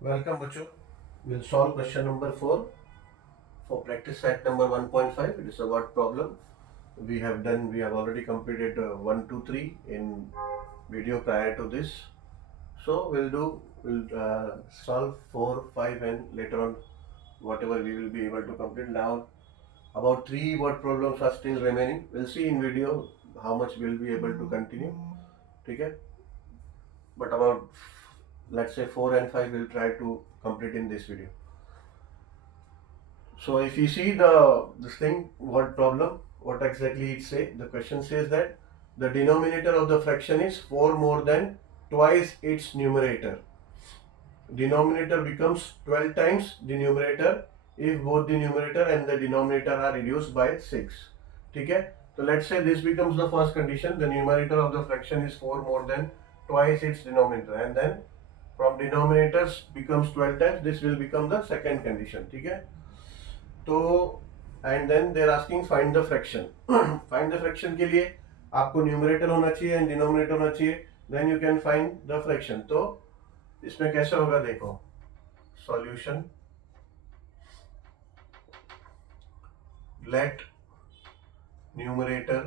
Welcome, Bacho. We'll solve question number 4 for practice set number 1.5. It is a word problem. We have already completed 1, 2, 3 in video prior to this. So we'll solve 4, 5 and later on whatever we will be able to complete. Now about 3 word problems are still remaining. We'll see in video how much we'll be able to continue. Okay? But about let's say 4 and 5 we'll try to complete in this video. So if you see this thing, word problem, what exactly it say? The question says that the denominator of the fraction is 4 more than twice its numerator. Denominator becomes 12 times the numerator if both the numerator and the denominator are reduced by 6. ठीक है? So let's say this becomes the first condition. The numerator of the fraction is 4 more than twice its denominator, and then from denominators becomes 12 times. This will become the second condition. ठीक है? तो and then they are asking find the fraction. Find the fraction के लिए आपको numerator होना चाहिए and denominator होना चाहिए, then you can find the fraction. तो इसमें कैसे होगा देखो. Solution, let numerator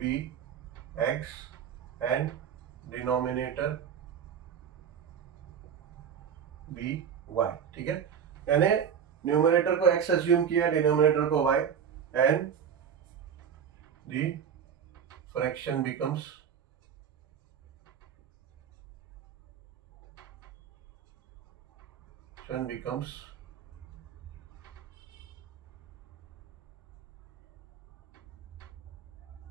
be x and denominator be y. ठीक है, यानी न्यूमरेटर को x अज्यूम किया, डिनोमिनेटर को y, and the fraction becomes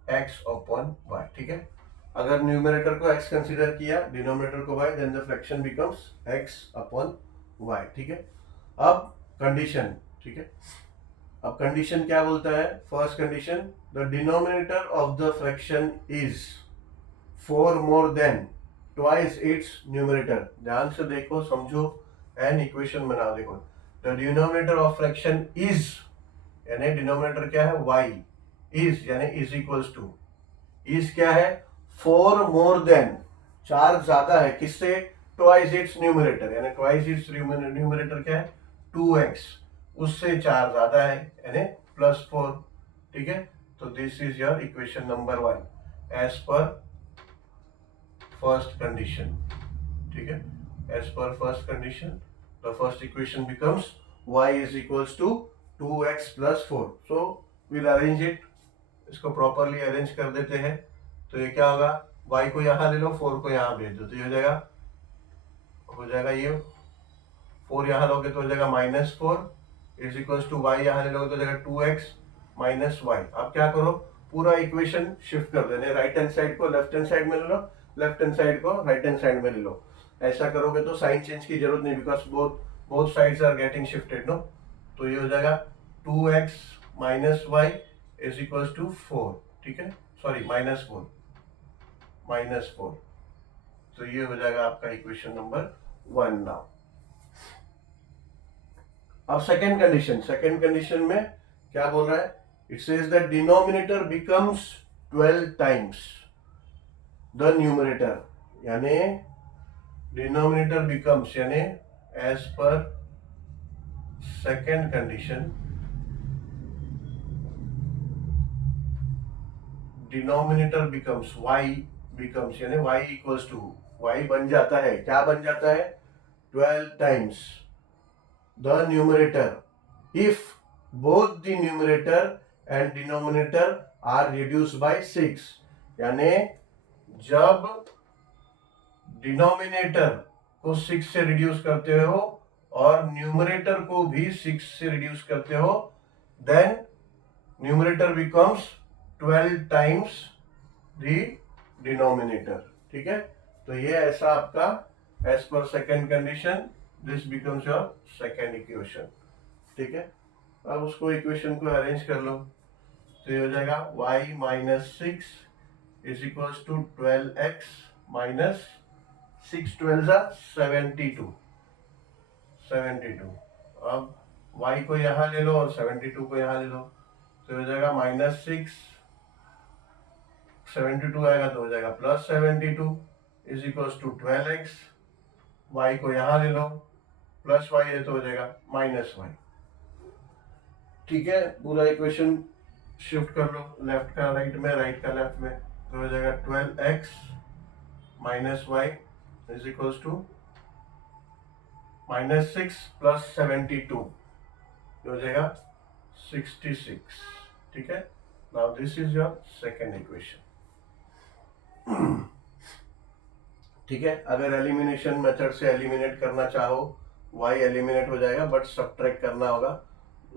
x upon y. ठीक है, अगर न्यूमरेटर को x कंसीडर किया, डिनोमिनेटर को y, then the fraction becomes x upon y. ठीक है, अब कंडीशन. ठीक है, अब कंडीशन क्या बोलता है? First condition, the denominator of the fraction is 4 more than twice its numerator. ध्यान से देखो, समझो एंड इक्वेशन बनाओ. देखो, the denominator of fraction is, यानी डिनोमिनेटर क्या है? y. इज यानी इज इक्वल्स टू, इज क्या है? 4 मोर देन, 4 ज्यादा है किससे? ट्वाइस इट्स न्यूमरेटर, यानी ट्वाइस इट्स न्यूमरेटर क्या है? 2x, उससे 4 ज्यादा है यानी +4. ठीक है, तो this is your equation number 1 as per first condition. ठीक है, as per first condition the first equation becomes y is equals to 2x + 4. So will arrange it, इसको प्रॉपरली अरेंज कर देते हैं. तो ये क्या होगा? y को यहां ले लो, 4 को यहां भेज दो, तो ये हो जाएगा ये 4 यहां लोगे तो हो जाएगा -4 इज इक्वल्स टू y यहां ले लोगे तो हो जाएगा 2x - y. अब क्या करो, पूरा इक्वेशन शिफ्ट कर देने, राइट हैंड साइड को लेफ्ट हैंड साइड में ले लो, लेफ्ट हैंड साइड को राइट हैंड साइड में ले लो. ऐसा करोगे तो साइन चेंज की जरूरत नहीं, because both sides are getting shifted. No, तो ये हो जाएगा 2x - y is equals to 4. ठीक है, सॉरी -4. तो ये हो जाएगा आपका इक्वेशन नंबर 1. नाउ अब सेकेंड कंडीशन में क्या बोल रहा है? It says that denominator becomes 12 times the numerator, यानी डिनोमिनेटर बिकम्स, यानी as per second condition denominator becomes y becomes, यानी y इक्वल्स टू, y बन जाता है, क्या बन जाता है? 12 times the numerator if both the numerator and denominator are reduced by 6. यानी जब डिनोमिनेटर को 6 से रिड्यूस करते हो और न्यूमरेटर को भी 6 से रिड्यूस करते हो, then numerator becomes 12 times the denominator. ठीक है, तो ये ऐसा आपका as per second condition this becomes your second equation. ठीक है, अब उसको इक्वेशन को अरेंज कर लो, तो ये हो जाएगा y - 6 is equals to 12x - 6 12 72. अब y को यहां ले लो और 72 को यहां ले लो, तो हो जाएगा -6, 72 आएगा तो हो जाएगा +72. Is equals to 12x, y को यहाँ ले लो, प्लस y है तो हो जाएगा माइनस y। ठीक है, पूरा इक्वेशन शिफ्ट कर लो, लेफ्ट का राइट में, राइट का लेफ्ट में, तो हो जाएगा 12x minus y is equals to -6 plus 72 हो जाएगा 66। ठीक है, now this is your second equation. ठीक है, अगर एलिमिनेशन मेथड से एलिमिनेट करना चाहो, y एलिमिनेट हो जाएगा, बट सब्ट्रैक्ट करना होगा,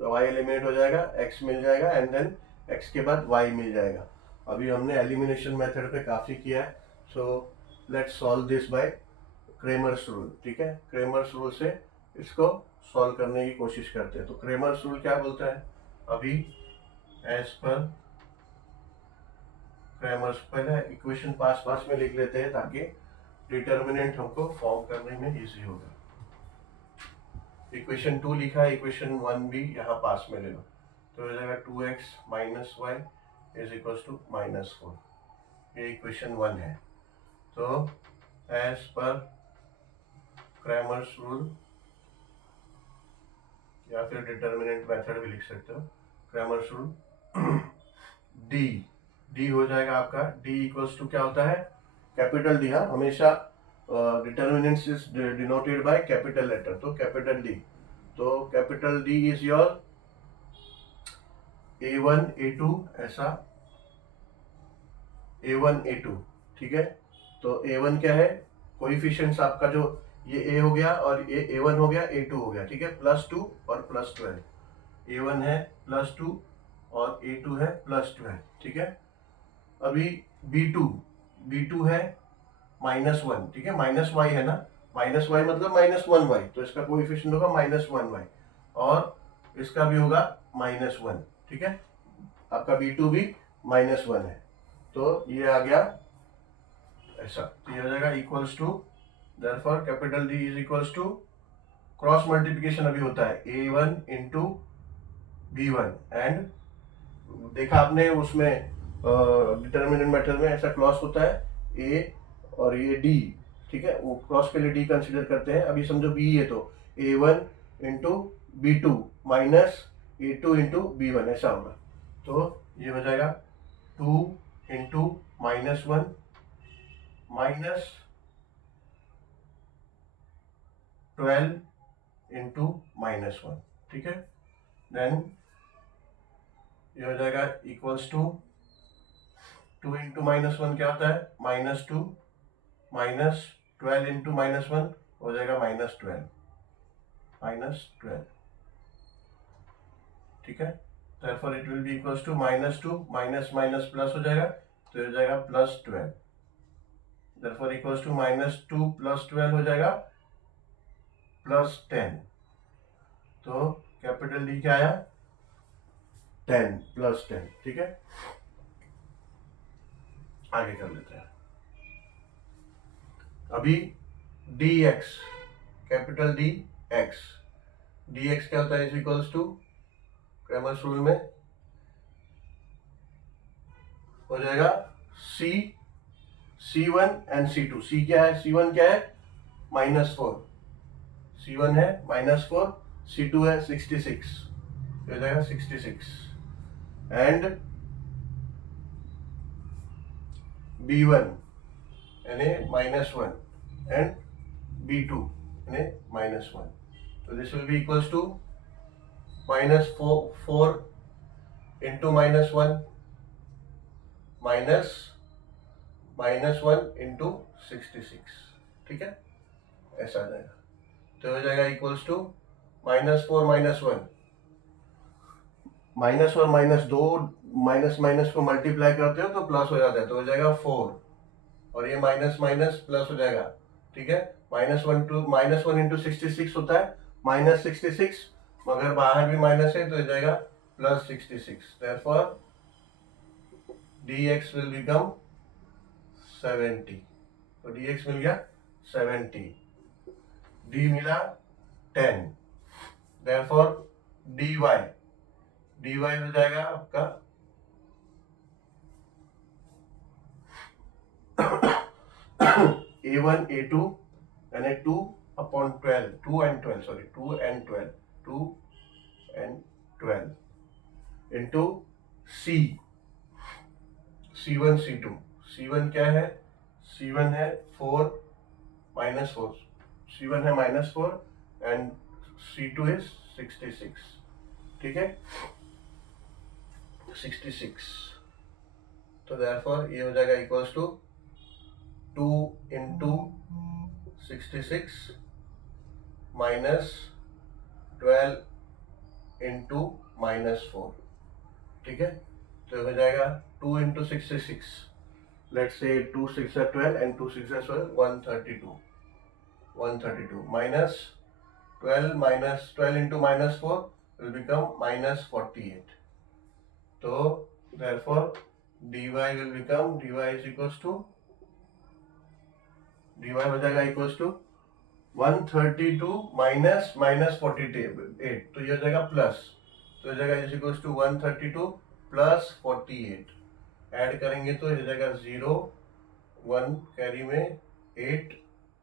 y एलिमिनेट हो जाएगा, x मिल जाएगा, एंड देन x के बाद y मिल जाएगा। अभी हमने एलिमिनेशन मेथड पे काफी किया है, so let's solve this by Cramer's rule. ठीक है, क्रेमर्स रूल से इसको सॉल्व करने की कोशिश करते हैं। तो क्रेमर्स रूल क्या बोलता है, अभी एज पर क्रेमर्स, पहले इक्वेशन पास में लिख लेते हैं ताकि डिटर्मिनेंट हमको फॉर्म करने में इजी होगा। इक्वेशन 2 लिखा है, इक्वेशन 1 भी यहाँ पास में ले लो, तो हो जाएगा 2x minus y is equal to -4। ये इक्वेशन 1 है। तो एज पर क्रेमर्स रूल या फिर डिटर्मिनेंट मेथड भी लिख सकते हो, क्रेमर्स रूल डी हो जाएगा आपका, डी इक्वल्स टू क्या होता है, कैपिटल डी। हाँ, हमेशा determinants is denoted by capital letter, तो कैपिटल डी, तो capital D is your A1 A2, ऐसा A1 A2। ठीक है, तो A1 क्या है, कोएफिशिएंट्स आपका जो ये A हो गया और ये A1 हो गया, A2 हो गया। ठीक है, +2 और +12, A1 है +2 और A2 है +12। ठीक है, अभी B2 है -1। ठीक है, -y है ना, -y मतलब -1y, तो इसका कोएफिशिएंट होगा -1y और इसका भी होगा -1। ठीक है, आपका B2 भी -1 है, तो ये आ गया ऐसा, तो ये हो जाएगा equals to, therefore capital D is equals to, cross multiplication अभी होता है A1 इंटू B1, एंड देखा आपने उसमें डिटर्मिनेंट मेथड में ऐसा क्रॉस होता है A और ये D। ठीक है, वो क्रॉस के लिए D कंसीडर करते हैं। अभी समझो B है तो A1 into B2 minus A2 into B1 ऐसा होगा, तो ये हो जाएगा 2 इंटू -1 माइनस 12 इंटू -1। ठीक है, देन ये हो जाएगा इक्वल्स टू 2 इंटू -1 क्या होता है, -2 माइनस 12 इंटू -1 हो जाएगा -12। ठीक है, therefore it will be equals to -2 minus minus plus हो जाएगा, तो ये हो जाएगा +12। therefore equals to -2 + 12 हो जाएगा +10। तो कैपिटल डी क्या आया, 10 +10। ठीक है, आगे कर लेते हैं। अभी dx, capital D x, dx क्या होता है, is equals to Cramer's rule में हो जाएगा C1 एंड C2। C क्या है, C1 क्या है, -4, C1 है -4, C2 है 66, हो जाएगा 66, एंड B1 यानी -1 एंड B2 यानी -1, तो this will be equals to -4 into -1 minus -1 into 66। ठीक है, ऐसा आ जाएगा, तो हो जाएगा इक्वल्स टू -4 -1, माइनस और -2 माइनस को मल्टीप्लाई करते हो तो प्लस हो जाता है, तो हो जाएगा 4, और ये माइनस माइनस प्लस हो जाएगा। ठीक है, -1 इंटू 66 होता है -66, मगर बाहर भी माइनस है तो हो जाएगा +66। therefore dx will become 70, तो dx मिल गया 70, d मिला 10, therefore dy हो जाएगा आपका A1 A2 यानी 2/12 2 and 12 sorry 2 and 12 2 and 12 into C C1 C2 C1 क्या है C1 है 4 -4 C1 है -4 एंड C2 इज 66 ठीक है 66 तो देयरफॉर ये हो जाएगा equals to 2 into 66 minus 12 into -4 ठीक है तो हो जाएगा 2 into 66 let's say 2 6 are 12 and 2 6 are 12 132 minus 12 into -4 will become -48 so therefore dy will become dy is equals to dy हो जाएगा इक्वल्स टू 132 माइनस -48 तो ये हो जाएगा प्लस तो हो जाएगा is equals to 132 plus 48 add करेंगे तो हो जाएगा 0 1 कैरी में 8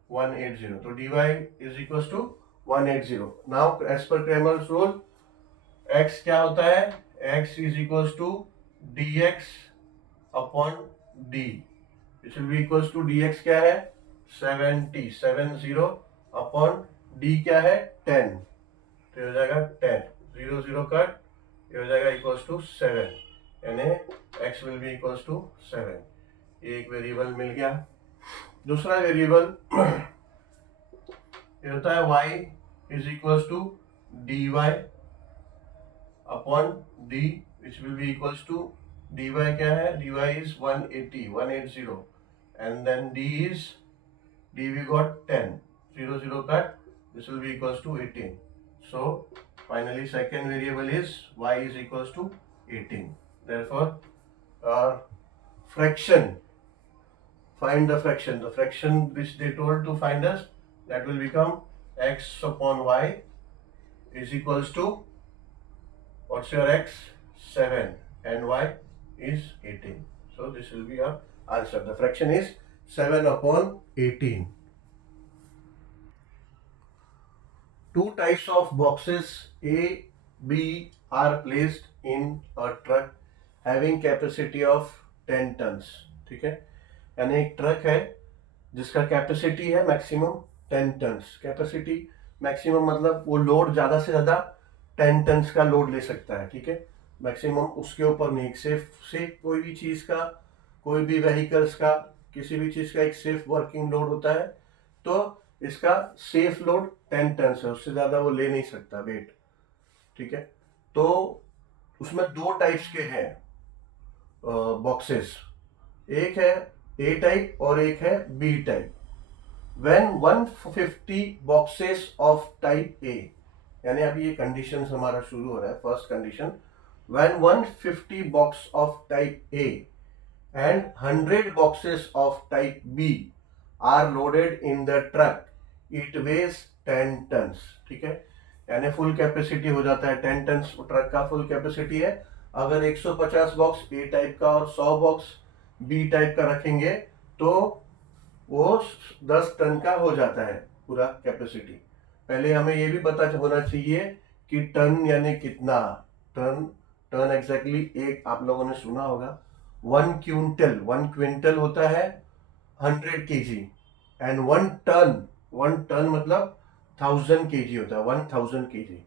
180 तो dy is equals to 180 now as per Cramer's rule x क्या होता है x is equals to dx upon d it will be equals to dx क्या है 70 अपॉन डी क्या है 10 तो हो जाएगा 10 0 0 कट ये हो जाएगा इक्वल्स टू 7 यानी x will be equals to 7 ये एक वेरिएबल मिल गया दूसरा वेरिएबल ये होता है y is equals to dy upon d which will be equals to dy क्या है dy is 180 and then d is d we got 10 0 0 cut this will be equals to 18 so finally second variable is y is equals to 18 therefore fraction find the fraction which they told to find us that will become x upon y is equals to what's your x 7 and y is 18 so this will be our answer the fraction is 7 upon 18. Two types of boxes A, B are placed in a truck having capacity of 10 tons. ठीक है यानी एक truck है जिसका capacity है maximum 10 turns capacity maximum मतलब वो load ज़्यादा से ज़्यादा 10 टन्स का लोड ले सकता है ठीक है मैक्सिमम उसके ऊपर नहीं से कोई भी चीज़ का कोई भी व्हीकल्स का किसी भी चीज का एक सेफ वर्किंग लोड होता है तो इसका सेफ लोड 10 टन है उससे ज्यादा वो ले नहीं सकता वेट ठीक है तो उसमें दो टाइप्स के हैं बॉक्सेस एक है ए टाइप और एक है B type when 150 boxes of type A यानी अभी ये कंडीशन हमारा शुरू हो रहा है first condition when 150 box of type A and 100 boxes of type B are loaded in the truck it weighs 10 tons ठीक है यानी फुल कैपेसिटी हो जाता है 10 टन्स ट्रक का फुल कैपेसिटी है अगर 150 बॉक्स ए टाइप का और 100 बॉक्स बी टाइप का रखेंगे तो वो 10 टन का हो जाता है पूरा कैपेसिटी पहले हमें ये भी पता होना चाहिए कि टन यानी कितना टन एग्जैक्टली एक आप लोगों ने सुना होगा 1 क्विंटल होता है 100 kg एंड 1 टन मतलब 1000 kg होता है 1000 kg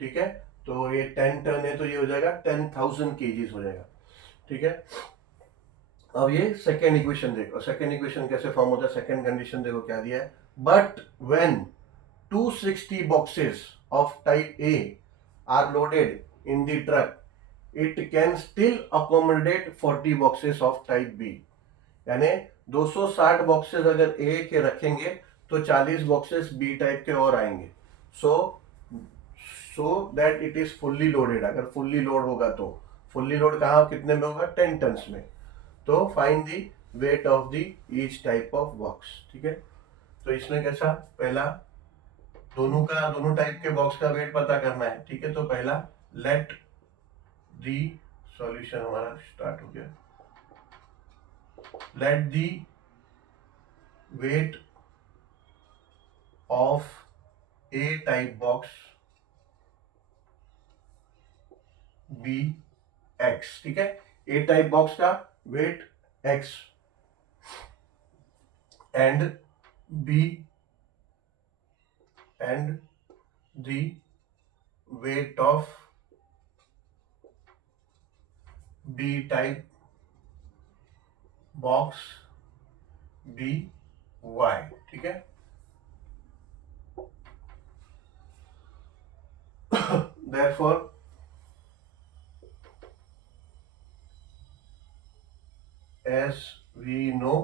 ठीक है तो ये 10 टन है तो ये हो जाएगा 10,000 kg हो जाएगा ठीक है अब ये सेकेंड इक्वेशन देखो सेकेंड इक्वेशन कैसे फॉर्म होता है सेकेंड कंडीशन देखो क्या दिया है but when 260 boxes of type A R loaded in the truck it can still accommodate 40 boxes of type B यानी 260 बॉक्सेस अगर A के रखेंगे तो 40 बॉक्सेस B टाइप के और आएंगे so that it is fully loaded अगर फुल्ली लोड होगा तो फुल्ली लोड कहाँ कितने में होगा 10 टन्स में तो find the weight of the each type of box ठीक है तो इसमें कैसा पहला दोनों टाइप के बॉक्स का वेट पता करना है ठीक है तो पहला लेट दी सॉल्यूशन हमारा स्टार्ट हो गया let the weight of A type box B X, ठीक है। A टाइप बॉक्स का weight X and B and the weight of B type box B Y, ठीक है। Therefore as we know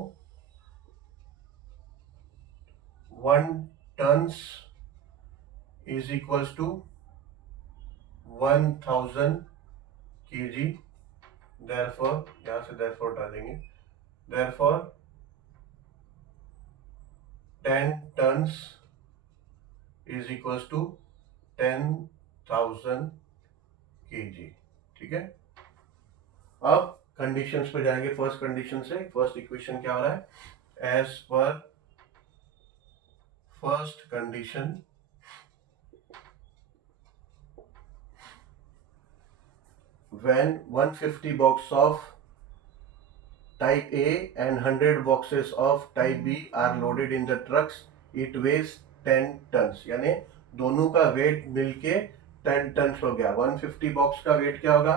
1 tons is equals to 1000 kg, therefore यहाँ से therefore हटा देंगे, therefore 10 tons is equals to 10,000 kg, ठीक है। अब कंडीशंस पे जाएंगे। फर्स्ट कंडीशन से फर्स्ट इक्वेशन क्या हो रहा है, as per first condition when 150 box of type A and 100 boxes of type B are loaded in the trucks, it weighs 10 tons, यानी दोनों का वेट मिलके 10 टन्स हो गया। 150 बॉक्स का वेट क्या होगा,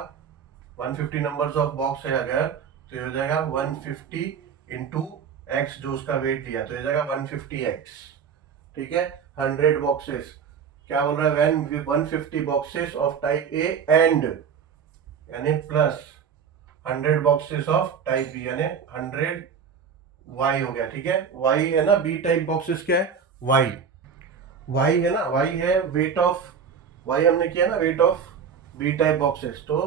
150 नंबर्स ऑफ बॉक्स है अगर, तो ये हो जाएगा 150 इंटू एक्स जो उसका वेट दिया, तो ये जाएगा 150x, ठीक है। 100 बॉक्सेस क्या बोल रहा है, when 150 boxes of type A and यानी plus 100 boxes of type B यानी 100 वाई हो गया, ठीक है। वाई है ना, बी टाइप बॉक्सेस क्या है, वाई, वाई है ना, वाई है वेट ऑफ, वाई हमने किया ना weight of B type boxes, तो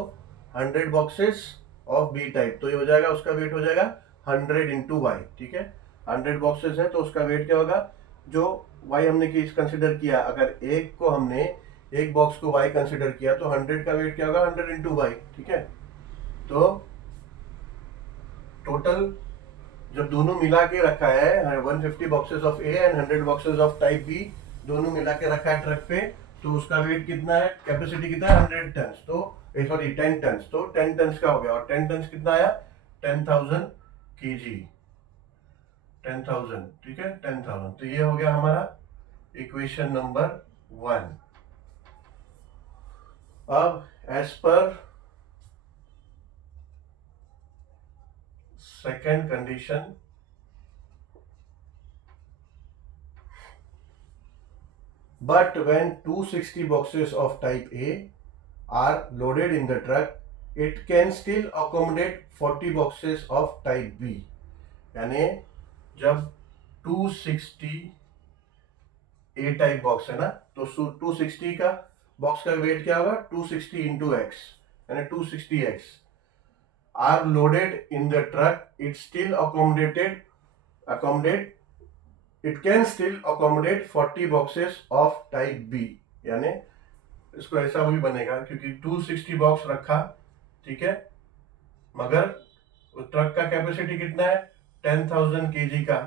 100 बॉक्सेस ऑफ बी टाइप, तो ये हो जाएगा उसका वेट हो जाएगा 100 इंटू वाई, ठीक है। 100 बॉक्सेस है तो उसका वेट क्या होगा, जो वाई हमने कंसिडर किया, अगर एक को हमने एक बॉक्स को वाई कंसिडर किया तो 100 का वेट क्या होगा 100 इंटू वाई, ठीक है। तो टोटल जब दोनों मिला के रखा है 150 boxes of A and 100 boxes of type B दोनों मिला के रखा है ट्रक पे, तो उसका वेट कितना है, कैपेसिटी कितना है 100 टन्स, तो सॉरी 10 टन्स, तो 10 टन्स का हो गया, और 10 टन्स कितना आया 10,000 केजी, 10,000, ठीक है 10,000, तो ये हो गया हमारा इक्वेशन नंबर 1। अब as per second condition, but when 260 boxes of type A are loaded in the truck, it can still accommodate 40 boxes of type B, यानी जब 260 A टाइप बॉक्स है ना, तो 260 का बॉक्स का वेट क्या होगा 260 इंटू एक्स यानी 260x are loaded in the truck, it still accommodate it can still accommodate 40 boxes of type B, यानी इसको ऐसा भी बनेगा क्योंकि 260 बॉक्स रखा, ठीक है, मगर ट्रक का कैपेसिटी कितना है 10,000 केजी का,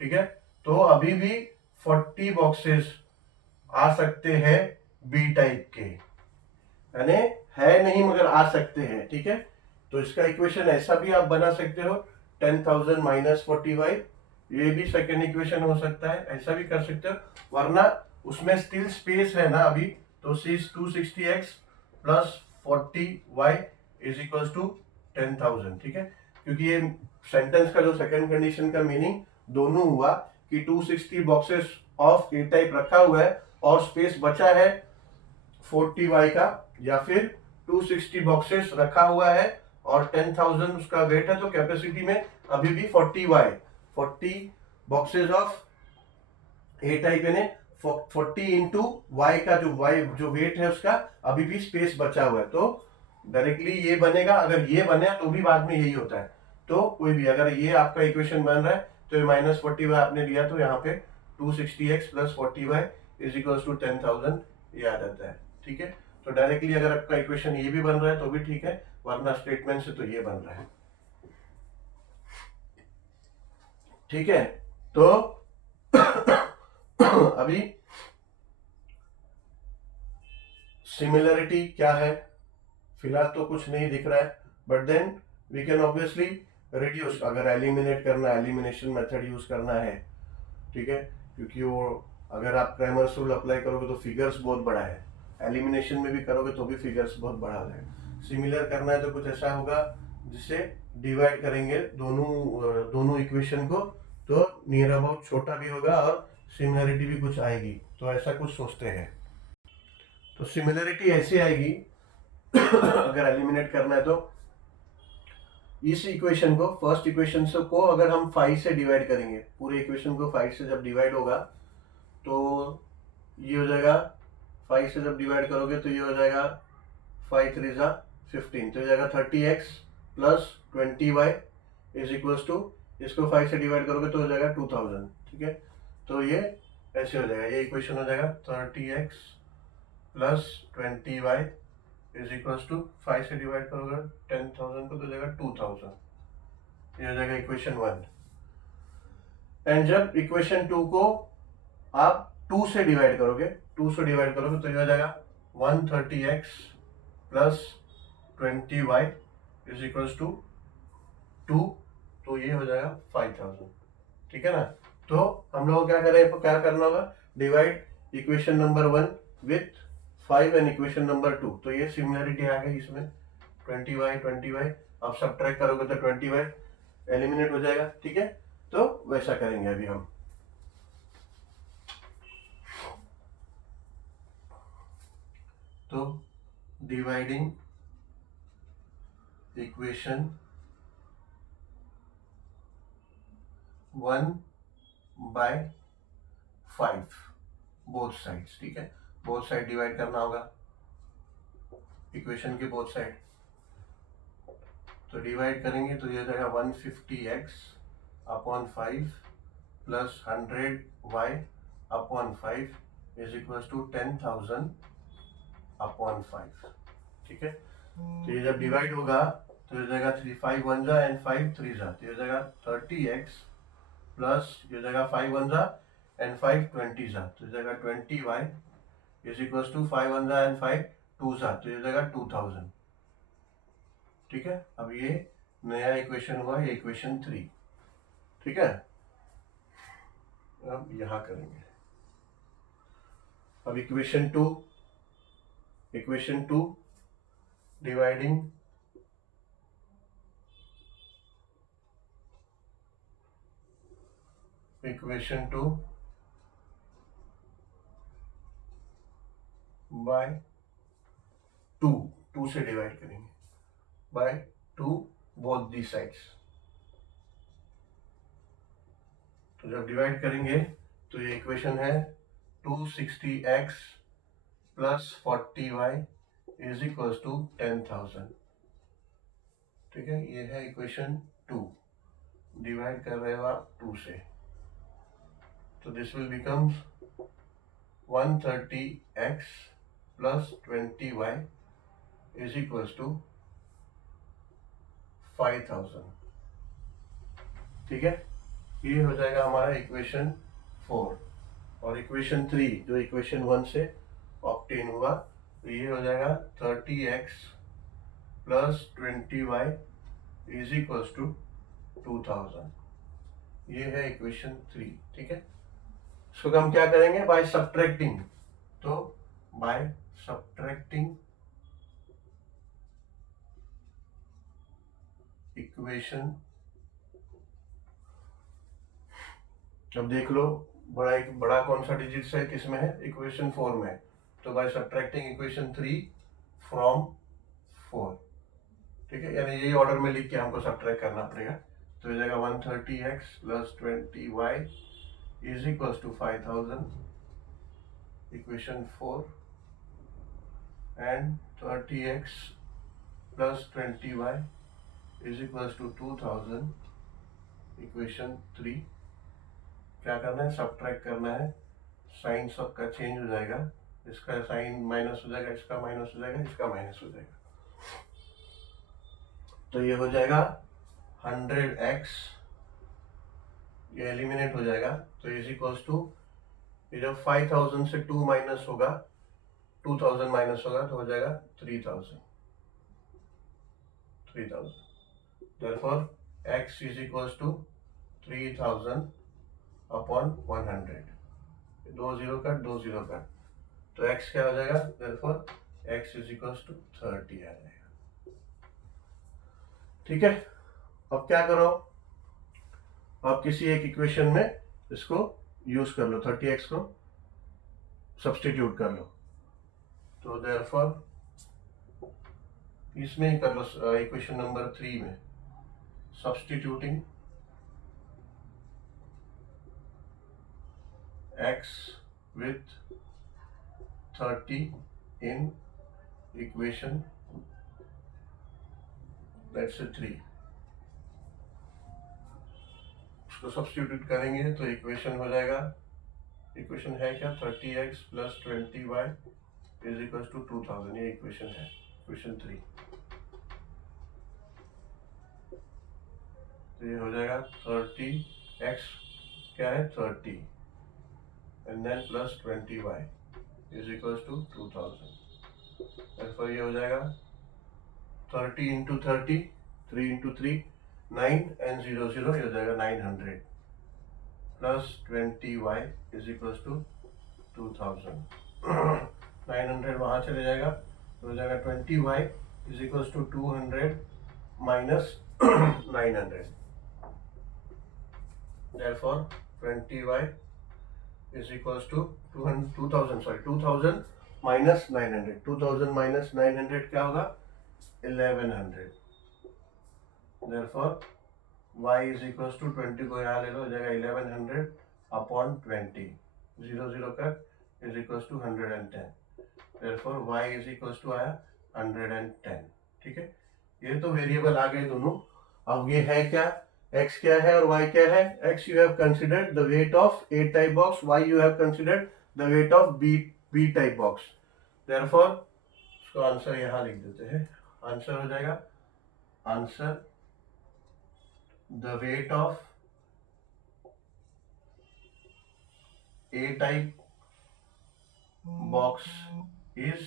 ठीक है, तो अभी भी 40 बॉक्सेस आ सकते हैं बी टाइप के, यानी है नहीं मगर आ सकते हैं, ठीक है। तो इसका इक्वेशन ऐसा भी आप बना सकते हो 10,000 माइनस 40y, ये भी सेकेंड इक्वेशन हो सकता है, ऐसा भी कर सकते हो, वरना उसमें स्टिल स्पेस है ना अभी, तो 260x plus 40y is equals to 10,000, ठीक है। क्योंकि ये सेंटेंस का जो सेकंड कंडीशन का मीनिंग दोनों हुआ कि 260 बॉक्सेस ऑफ ए टाइप रखा हुआ है और स्पेस बचा है 40y का, या फिर 260 बॉक्सेस रखा हुआ है और 10,000 उसका वेट है, तो कैपेसिटी में अभी भी 40 बॉक्सेस ऑफ ए टाइप यानी 40 इंटू वाई का जो वेट है उसका अभी भी स्पेस बचा हुआ है, तो डायरेक्टली ये बनेगा। अगर ये बने तो भी बाद में यही होता है, तो कोई भी अगर ये आपका इक्वेशन बन रहा है तो ये माइनस 40y आपने लिया, तो यहाँ पे 260x plus 40y is equals to 10,000 ये आ जाता है, ठीक है। तो डायरेक्टली अगर आपका इक्वेशन ये भी बन रहा है तो भी ठीक है, वरना स्टेटमेंट से तो ये बन रहा है, ठीक है। तो अभी सिमिलरिटी क्या है, फिलहाल तो कुछ नहीं दिख रहा है, but then we can obviously reduce, अगर एलिमिनेट करना, एलिमिनेशन मेथड यूज करना है, ठीक है, क्योंकि वो अगर आप क्रैमर्स रूल अप्लाई करोगे तो फिगर्स बहुत बड़ा है, एलिमिनेशन में भी करोगे तो भी फिगर्स बहुत बड़ा हो जाएगा। सिमिलर करना है तो कुछ ऐसा होगा जिससे डिवाइड करेंगे दोनों इक्वेशन को, तो नियर अबाउट छोटा भी होगा और सिमिलरिटी भी कुछ आएगी, तो ऐसा कुछ सोचते हैं। तो सिमिलरिटी ऐसी आएगी अगर एलिमिनेट करना है तो इस इक्वेशन को, फर्स्ट इक्वेशन से को अगर हम 5 से डिवाइड करेंगे, पूरे इक्वेशन को 5 से जब डिवाइड होगा तो ये हो जाएगा, 5 से जब डिवाइड करोगे तो ये हो जाएगा 5 3 जा 15, तो ये जाएगा 30x plus 20y is equal to, इसको 5 से डिवाइड करोगे तो हो जाएगा 2000, ठीक है। तो ये ऐसे हो जाएगा, ये इक्वेशन हो जाएगा 30x plus 20y is equal to 5 से डिवाइड करोगे 10,000 को तो जाएगा 2000, ये हो जाएगा इक्वेशन 1। एंड जब इक्वेशन 2 को आप 2 से डिवाइड करोगे, 2 से डिवाइड करोगे तो ये हो जाएगा 130x plus 20y is equal to 2, तो ये हो जाएगा 5000, ठीक है ना। तो हम लोग क्या करना होगा, divide equation number 1 with 5 and equation number 2, तो ये सिमिलरिटी आ गई इसमें, 20y आप सब्ट्रैक्ट करोगे तो 20y एलिमिनेट हो जाएगा, ठीक है। तो वैसा करेंगे अभी हम। तो dividing equation 1 by 5 both sides, ठीक है, बोथ साइड डिवाइड करना होगा इक्वेशन के बोथ साइड, तो डिवाइड करेंगे तो ये हो जाएगा 150x upon 5 plus 100y upon 5 is equal to 10,000 upon 5, ठीक है। तो ये जब डिवाइड होगा तो ये जाएगा 3 5 1 जा एंड 5 3 जा, तो ये जाएगा 30x प्लस ये जाएगा 5 1 जा एंड 5 20 जा, तो ये जाएगा 20y इज इक्वल टू 5 1 जा एंड 5 2 जा, तो ये जाएगा 2000, ठीक है। अब ये नया इक्वेशन हुआ, ये इक्वेशन 3, ठीक है। अब यहां करेंगे, अब इक्वेशन 2 डिवाइडिंग इक्वेशन 2 बाय 2 से डिवाइड करेंगे बाय 2 बोथ दी साइड्स, तो जब डिवाइड करेंगे तो ये इक्वेशन है 260x plus 40y is equal to 10,000, ठीक है। ये है इक्वेशन 2, डिवाइड कर रहे हो आप 2 से, तो this will becomes 130x plus 20y is equal to 5000, ठीक है। ये हो जाएगा हमारा इक्वेशन 4, और इक्वेशन 3 जो इक्वेशन 1 से ऑब्टेन हुआ, तो ये हो जाएगा 30x plus 20y is equal to 2000, ये है इक्वेशन 3, ठीक है। इसको हम क्या करेंगे, बाय सब्ट्रैक्टिंग, तो बाय सब्ट्रैक्टिंग इक्वेशन, अब देख लो बड़ा कौन सा डिजिट्स है, किसमें है, इक्वेशन 4 में, तो बाय सब्ट्रैक्टिंग इक्वेशन 3 फ्रॉम 4, ठीक है, यानी यही ऑर्डर में लिख के हमको सब्ट्रैक्ट करना पड़ेगा, तो ये जाएगा 130x plus 20y is equal to 5000 equation 4 and 30x plus 20y is equal to 2000 equation 3। क्या करना है, सब्ट्रैक्ट करना है, साइन सबका चेंज हो जाएगा, इसका साइन माइनस हो जाएगा, इसका माइनस हो जाएगा, इसका माइनस हो जाएगा, तो ये हो जाएगा 100x ये एलिमिनेट हो जाएगा, तो इज इक्वल्स टू, ये जब 5000 से 2 माइनस होगा, 2000 माइनस होगा तो हो जाएगा 3000। therefore x is equals to 3000 upon 100, दो जीरो कट, दो जीरो कट, तो x क्या हो जाएगा, therefore x is equals to 30 आ जाएगा। ठीक है, अब क्या करो, आप किसी एक इक्वेशन में इसको यूज कर लो, 30x को सब्सटीट्यूट कर लो, तो देयरफॉर इसमें ही कर लो, इक्वेशन नंबर 3 में substituting x with 30 in equation let's say 3, उसको सब्सटीट्यूट करेंगे तो इक्वेशन हो जाएगा, इक्वेशन है क्या, 30x plus 20y is equal to 2000, ये इक्वेशन है, इक्वेशन 3। तो ये हो जाएगा 30x क्या है 30 and then plus 20y is equal to 2000, therefore ये हो जाएगा 30 इंटू 30, 3 इंटू 3 9 एंड 0 0, ये हो जाएगा 900 plus 20y is equal to 2000। 900 वहाँ चले जाएगा तो हो जाएगा 20y is equal to 200 minus 900, therefore 20y is equals to 2000 minus 900, 2000 minus 900 क्या होगा 1100, therefore y is equals to 20 को यहाँ ले लो, हो जाएगा 1100 अपॉन 20, 0 0 का is equals to 110, therefore y is equals to आया 110। ठीक है, ये तो वेरिएबल आ गए दोनों। अब ये है क्या, x क्या है और y क्या है, x you have considered the weight of A type box, y you have considered the weight of B type box, therefore इसको आंसर यहाँ लिख देते हैं, आंसर हो जाएगा, answer the weight of A type box is,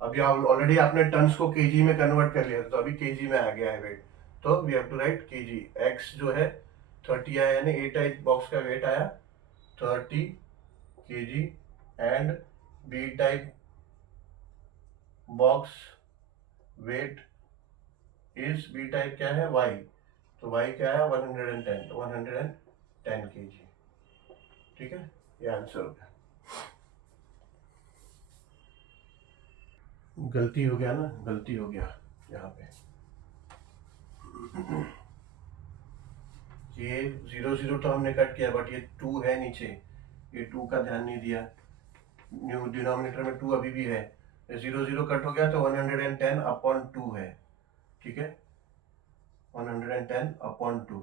अभी already आपने turns को केजी में कन्वर्ट कर लिया, तो अभी केजी में आ गया है वेट, तो we have to write K G. X जो है 30 आया, यानी ए टाइप बॉक्स का वेट आया 30 K G and B type box weight is, B type क्या है वाई, तो वाई क्या है 110 केजी। ठीक है, ये आंसर हो गया। गलती हो गया ना, गलती हो गया यहाँ पे, ये 0 0 तो हमने कट किया, बट ये 2 है नीचे, ये 2 का ध्यान नहीं दिया, न्यू डिनोमिनेटर में 2 अभी भी है, 0 0 कट हो गया तो 110 अपॉन 2 है। ठीक है, 110 अपॉन 2,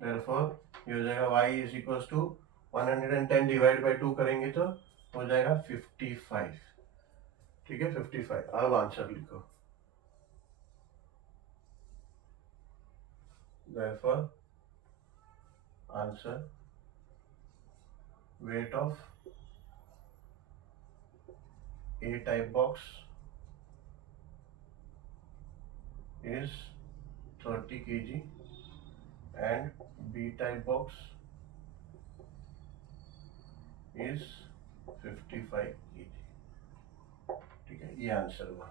देयरफॉर ये हो जाएगा y is equals to 110 divide by 2 करेंगे तो हो जाएगा 55। ठीक है, 55। अब आंसर लिखो, therefore answer weight of A type box is 30 kg and B type box is 55 kg। ठीक है, ये आंसर हुआ।